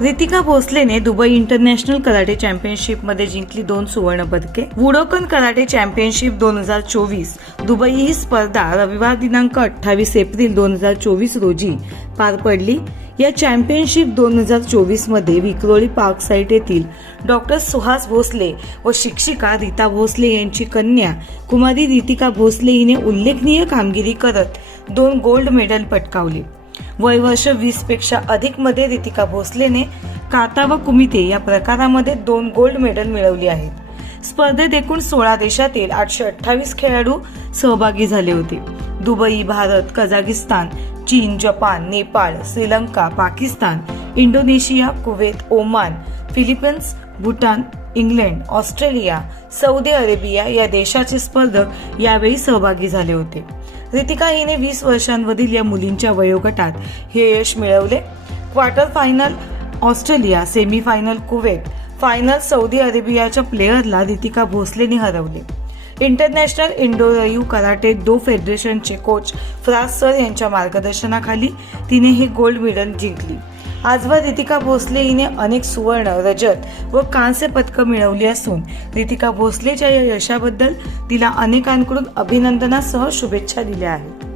रितिका भोसलेने Dubai international karate चॅम्पियनशिपमध्ये जिंकली दोन सुवर्ण पदके. वुडोकन कराटे चॅम्पियनशिप दोन हजार चोवीस. दुबई ही स्पर्धा रविवार दिनांक अठ्ठावीस एप्रिल दोन हजार चोवीस रोजी पार पडली. या चॅम्पियनशिप दोन हजार चोवीसमध्ये विक्रोळी पार्क साईट येथील डॉक्टर सुहास भोसले व शिक्षिका रीता भोसले यांची कन्या कुमारी रितिका भोसले हिने उल्लेखनीय कामगिरी करत दोन गोल्ड मेडल पटकावले. वय वर्ष वीसपेक्षा अधिकमध्ये रितिका भोसलेने काता व कुमिते या प्रकारामध्ये दोन गोल्ड मेडल मिळवली आहेत. स्पर्धेत एकूण सोळा देशातील आठशे अठ्ठावीस खेळाडू सहभागी झाले होते. दुबई भारत कझाकिस्तान चीन Japan Nepal Sri Lanka Pakistan Indonesia Kuwait Oman Philippines Bhutan England Australia Saudi Arabia या देशाचे स्पर्धक यावेळी सहभागी झाले होते. रितिका हिने वीस वर्षांवरील या मुलींच्या वयोगटात हे यश मिळवले. Quarter final Australia semifinal Kuwait final Saudi अरेबियाच्या प्लेअरला रितिका भोसलेने हरवले. International indoor Ryu karate do फेडरेशनचे coach फ्रास सर यांच्या मार्गदर्शनाखाली तिने ही गोल्ड मेडल जिंकली. आजवर रितिका भोसले हिने अनेक सुवर्ण रजत व कांस्य पदकं मिळवली असून रितिका भोसलेच्या या यशाबद्दल तिला अनेकांकडून अभिनंदनासह शुभेच्छा दिल्या आहेत.